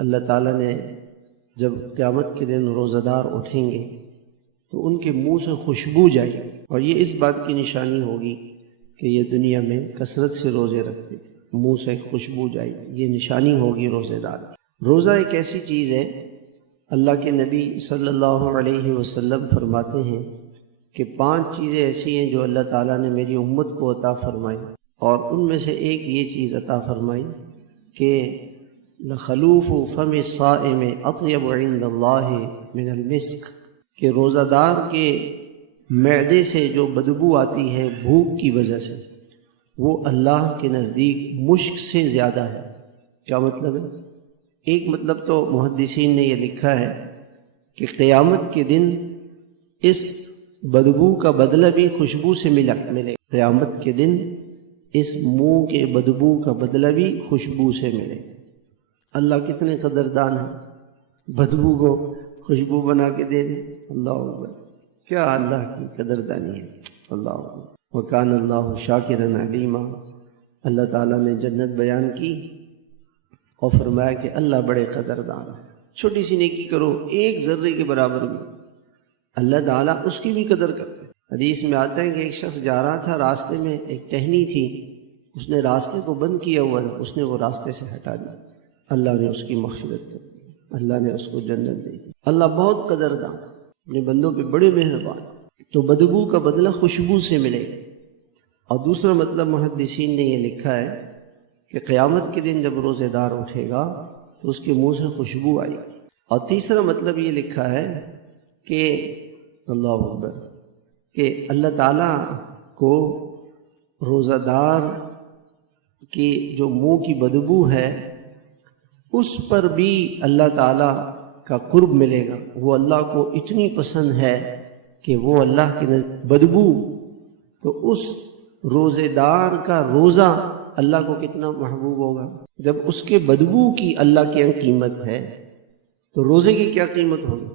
اللہ تعالیٰ نے جب قیامت کے دن روزہ دار اٹھیں گے تو ان کے منہ سے خوشبو جائے گی، اور یہ اس بات کی نشانی ہوگی کہ یہ دنیا میں کثرت سے روزے رکھتے تھے، منہ سے خوشبو جائے گی، یہ نشانی ہوگی روزے دار کی۔ روزہ ایک ایسی چیز ہے، اللہ کے نبی صلی اللہ علیہ وسلم فرماتے ہیں کہ 5 چیزیں ایسی ہیں جو اللہ تعالیٰ نے میری امت کو عطا فرمائی، اور ان میں سے ایک یہ چیز عطا فرمائی کہ لخلوف فم الصائم اطیب عند اللہ من المسک، کہ روزہ دار کے معدے سے جو بدبو آتی ہے بھوک کی وجہ سے، وہ اللہ کے نزدیک مشک سے زیادہ ہے۔ کیا مطلب ہے؟ ایک مطلب تو محدثین نے یہ لکھا ہے کہ قیامت کے دن اس بدبو کا بدلہ بھی خوشبو سے ملے، قیامت کے دن اس منہ کے بدبو کا بدلہ بھی خوشبو سے ملے۔ اللہ کتنے قدردان ہیں، بدبو کو خوشبو بنا کے دے دے۔ اللہ اکبر، کیا اللہ کی قدردانی ہے۔ اللہ اکبر، وکان اللہ شاکرا علیما۔ اللہ تعالیٰ نے جنت بیان کی اور فرمایا کہ اللہ بڑے قدردان ہے۔ چھوٹی سی نیکی کرو، ایک ذرے کے برابر بھی، اللہ تعالیٰ اس کی بھی قدر کرتا ہے۔ حدیث میں آتا ہے کہ ایک شخص جا رہا تھا، راستے میں ایک ٹہنی تھی، اس نے راستے کو بند کیا ہوا تھا، اس نے وہ راستے سے ہٹا دیا، اللہ نے اس کی مغفرت کر دی، اللہ نے اس کو جنت دے دی۔ اللہ بہت قدردان، اپنے بندوں پہ بڑے مہربان۔ تو بدبو کا بدلہ خوشبو سے ملے۔ اور دوسرا مطلب محدثین نے یہ لکھا ہے کہ قیامت کے دن جب روزے دار اٹھے گا تو اس کے منہ سے خوشبو آئے گی۔ اور تیسرا مطلب یہ لکھا ہے کہ اللہ اکبر، کہ اللہ تعالیٰ کو روزہ دار کی جو منہ کی بدبو ہے اس پر بھی اللہ تعالیٰ کا قرب ملے گا۔ وہ اللہ کو اتنی پسند ہے کہ وہ اللہ کے بدبو، تو اس روزے دار کا روزہ اللہ کو کتنا محبوب ہوگا۔ جب اس کے بدبو کی اللہ کی قیمت ہے تو روزے کی کیا قیمت ہوگی۔